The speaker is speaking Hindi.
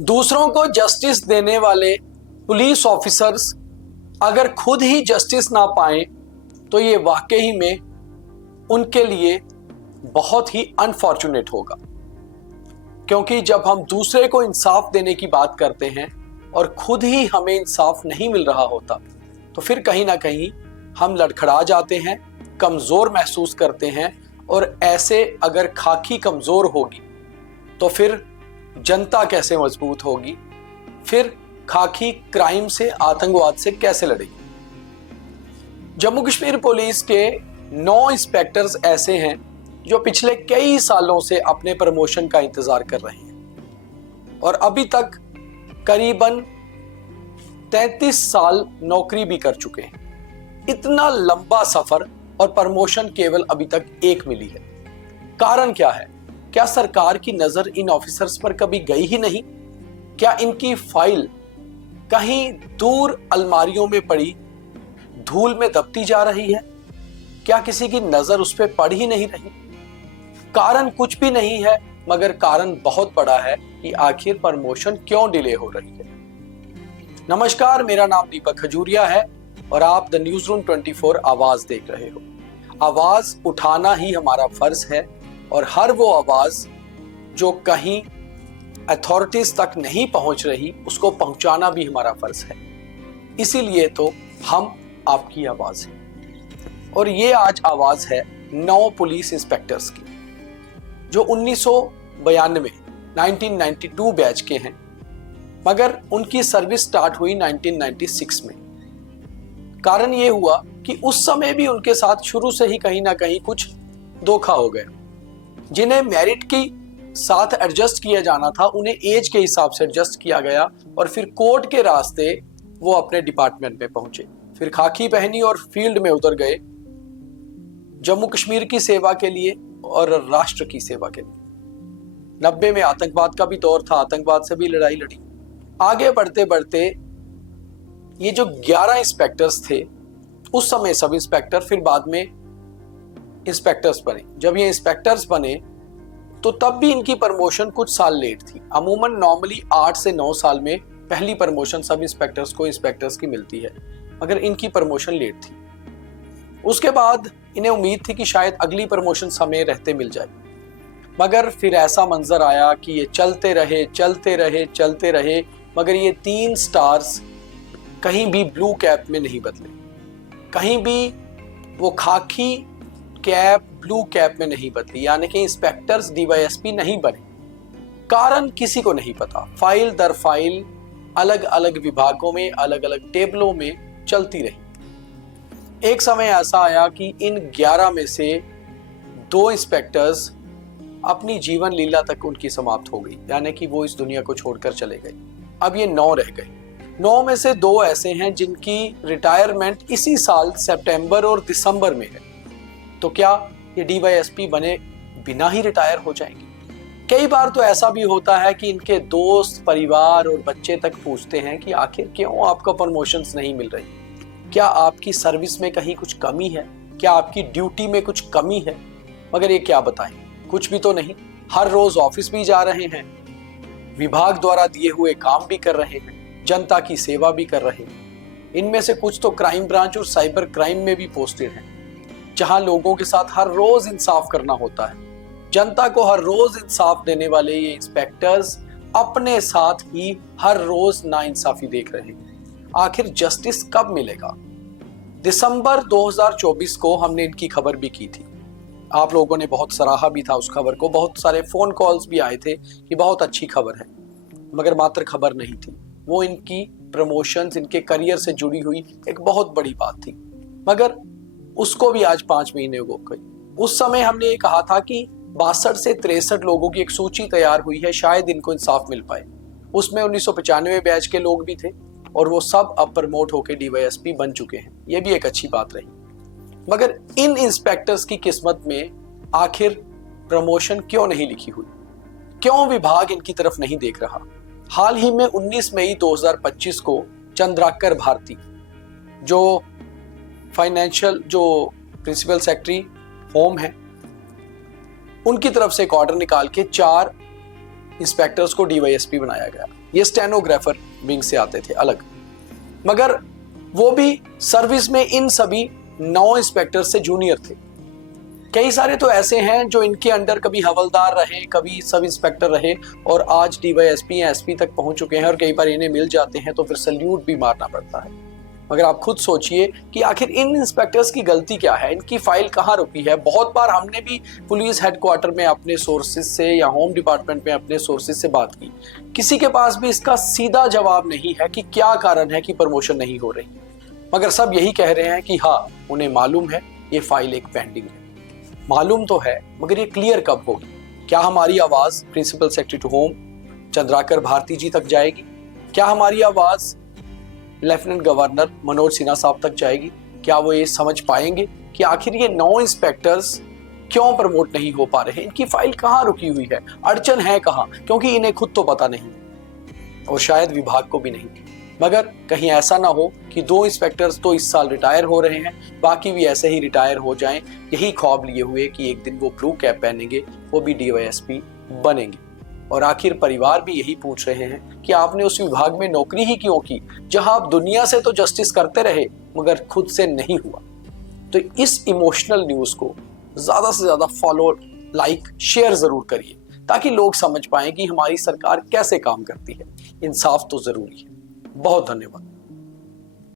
दूसरों को जस्टिस देने वाले पुलिस ऑफिसर्स अगर खुद ही जस्टिस ना पाए तो ये वाकई में उनके लिए बहुत ही अनफॉर्चुनेट होगा। क्योंकि जब हम दूसरे को इंसाफ देने की बात करते हैं और खुद ही हमें इंसाफ नहीं मिल रहा होता तो फिर कहीं ना कहीं हम लड़खड़ा जाते हैं, कमजोर महसूस करते हैं। और ऐसे अगर खाकी कमजोर होगी तो फिर जनता कैसे मजबूत होगी, फिर खाकी क्राइम से, आतंकवाद से कैसे लड़ेगी। जम्मू कश्मीर पुलिस के 9 इंस्पेक्टर्स ऐसे हैं जो पिछले कई सालों से अपने प्रमोशन का इंतजार कर रहे हैं और अभी तक करीबन 33 साल नौकरी भी कर चुके हैं। इतना लंबा सफर और प्रमोशन केवल अभी तक एक मिली है। कारण क्या है? क्या सरकार की नजर इन ऑफिसर्स पर कभी गई ही नहीं? क्या इनकी फाइल कहीं दूर अलमारियों में पड़ी धूल में दबती जा रही है? क्या किसी की नजर उस पर पड़ ही नहीं रही? कारण कुछ भी नहीं है, मगर कारण बहुत बड़ा है कि आखिर प्रमोशन क्यों डिले हो रही है। नमस्कार, मेरा नाम दीपक खजूरिया है और आप द न्यूज रूम 24 आवाज देख रहे हो। आवाज उठाना ही हमारा फर्ज है और हर वो आवाज जो कहीं अथॉरिटीज तक नहीं पहुंच रही उसको पहुंचाना भी हमारा फर्ज है। इसीलिए तो हम आपकी आवाज है। और ये आज आवाज है 9 पुलिस इंस्पेक्टर्स की जो 1992 1992 बैच के हैं, मगर उनकी सर्विस स्टार्ट हुई 1996 में। कारण ये हुआ कि उस समय भी उनके साथ शुरू से ही कहीं ना कहीं कुछ धोखा हो गया। जिन्हें मेरिट के साथ एडजस्ट किया जाना था उन्हें एज के हिसाब से एडजस्ट किया गया और फिर कोर्ट के रास्ते वो अपने डिपार्टमेंट में पहुंचे। फिर खाकी पहनी और फील्ड में उतर गए जम्मू कश्मीर की सेवा के लिए और राष्ट्र की सेवा के लिए। 90 में आतंकवाद का भी दौर था, आतंकवाद से भी लड़ाई लड़ी। आगे बढ़ते बढ़ते ये जो 11 इंस्पेक्टर्स थे उस समय सब इंस्पेक्टर, फिर बाद में इंस्पेक्टर्स बने। जब ये इंस्पेक्टर्स बने तो तब भी इनकी प्रमोशन कुछ साल लेट थी। अमूमन नॉर्मली 8 से 9 साल में पहली प्रमोशन सब इंस्पेक्टर्स को इंस्पेक्टर्स की मिलती है, मगर इनकी प्रमोशन लेट थी। उसके बाद इन्हें उम्मीद थी कि शायद अगली प्रमोशन समय रहते मिल जाए, मगर फिर ऐसा मंजर आया कि ये चलते रहे, मगर ये 3 स्टार्स कहीं भी ब्लू कैप में नहीं बदले, कहीं भी वो खाकी कैप ब्लू कैप में नहीं बदली, यानी कि इंस्पेक्टर्स डीवाईएसपी नहीं बने। कारण किसी को नहीं पता। फाइल दर फाइल अलग अलग विभागों में, अलग अलग टेबलों में चलती रही। एक समय ऐसा आया कि इन 11 में से 2 इंस्पेक्टर्स अपनी जीवन लीला तक उनकी समाप्त हो गई, यानी कि वो इस दुनिया को छोड़कर चले गए। अब ये 9 रह गए। 9 में से 2 ऐसे हैं जिनकी रिटायरमेंट इसी साल सितंबर और दिसंबर में है। तो क्या ये डीवाईएसपी बने बिना ही रिटायर हो जाएंगे? कई बार तो ऐसा भी होता है कि इनके दोस्त, परिवार और बच्चे तक पूछते हैं कि आखिर क्यों आपको प्रमोशंस नहीं मिल रही? क्या आपकी सर्विस में कहीं कुछ कमी है? क्या आपकी ड्यूटी में कुछ कमी है? मगर ये क्या बताएं, कुछ भी तो नहीं। हर रोज ऑफिस भी जा रहे हैं, विभाग द्वारा दिए हुए काम भी कर रहे हैं, जनता की सेवा भी कर रहे हैं। इनमें से कुछ तो क्राइम ब्रांच और साइबर क्राइम में भी पोस्टेड हैं, जहां लोगों के साथ हर रोज इंसाफ करना होता है। जनता को हर रोज इंसाफ देने वाले ये इंस्पेक्टर्स अपने साथ ही हर रोज नाइंसाफी देख रहे हैं। आखिर जस्टिस कब मिलेगा? दिसंबर 2024 को हमने इनकी खबर भी की थी। आप लोगों ने बहुत सराहा भी था उस खबर को, बहुत सारे फोन कॉल्स भी आए थे कि बहुत अच्छी खबर है, मगर मात्र खबर नहीं थी, वो इनकी प्रमोशंस, इनके करियर से जुड़ी हुई एक बहुत बड़ी बात थी। मगर उसको भी आज 5 महीने हो गए। उस समय हमने ये कहा था कि 62 से 63 लोगों की एक सूची तैयार हुई है, शायद इनको इंसाफ मिल पाए। उसमें 1995 बैच के लोग भी थे और वो सब अब प्रमोट होकर डीवाईएसपी बन चुके हैं। ये भी एक अच्छी बात रही। मगर इन इंस्पेक्टर्स की किस्मत में आखिर प्रमोशन क्यों नहीं लिखी हुई? क्यों विभाग इनकी तरफ नहीं देख रहा? हाल ही में 19 मई 2025 को चंद्राकर भारती, जो फाइनेंशियल, जो प्रिंसिपल सेक्रेटरी होम है, उनकी तरफ से एक ऑर्डर निकाल के 4 इंस्पेक्टर्स को डीवाईएसपी बनाया गया। ये स्टेनोग्राफर विंग से आते थे अलग, मगर वो भी सर्विस में इन सभी 9 इंस्पेक्टर से जूनियर थे। कई सारे तो ऐसे हैं जो इनके अंडर कभी हवलदार रहे, कभी सब इंस्पेक्टर रहे और आज डीवाईएसपी या एसपी तक पहुंच चुके हैं, और कई बार इन्हें मिल जाते हैं तो फिर सल्यूट भी मारना पड़ता है। मगर आप खुद सोचिए कि आखिर इन इंस्पेक्टर्स की गलती क्या है, इनकी फाइल कहाँ रुकी है। बहुत बार हमने भी पुलिस हेडक्वार्टर में अपने सोर्सेज से या होम डिपार्टमेंट में अपने सोर्सेज से बात की, किसी के पास भी इसका सीधा जवाब नहीं है कि क्या कारण है कि प्रमोशन नहीं हो रही। मगर सब यही कह रहे हैं कि हाँ, उन्हें मालूम है ये फाइल एक पेंडिंग है। मालूम तो है, मगर ये क्लियर कब होगी? क्या हमारी आवाज principal secretary to home Chandrakar Bharti ji तक जाएगी? क्या हमारी आवाज लेफ्टिनेंट गवर्नर मनोज सिन्हा साहब तक जाएगी? क्या वो ये समझ पाएंगे कि आखिर ये 9 इंस्पेक्टर्स क्यों प्रमोट नहीं हो पा रहे? इनकी फाइल कहाँ रुकी हुई है, अड़चन है कहाँ? क्योंकि इन्हें खुद तो पता नहीं और शायद विभाग को भी नहीं। मगर कहीं ऐसा ना हो कि 2 इंस्पेक्टर्स तो इस साल रिटायर हो रहे हैं, बाकी भी ऐसे ही रिटायर हो जाएं, यही ख्वाब लिए हुए कि एक दिन वो ब्लू कैप पहनेंगे, वो भी डीवाईएसपी बनेंगे। और आखिर परिवार भी यही पूछ रहे हैं कि आपने उस विभाग में नौकरी ही क्यों की जहां आप दुनिया से तो जस्टिस करते रहे मगर खुद से नहीं हुआ। तो इस इमोशनल न्यूज को ज्यादा से ज्यादा फॉलो, लाइक, शेयर जरूर करिए ताकि लोग समझ पाएं कि हमारी सरकार कैसे काम करती है। इंसाफ तो जरूरी है। बहुत धन्यवाद।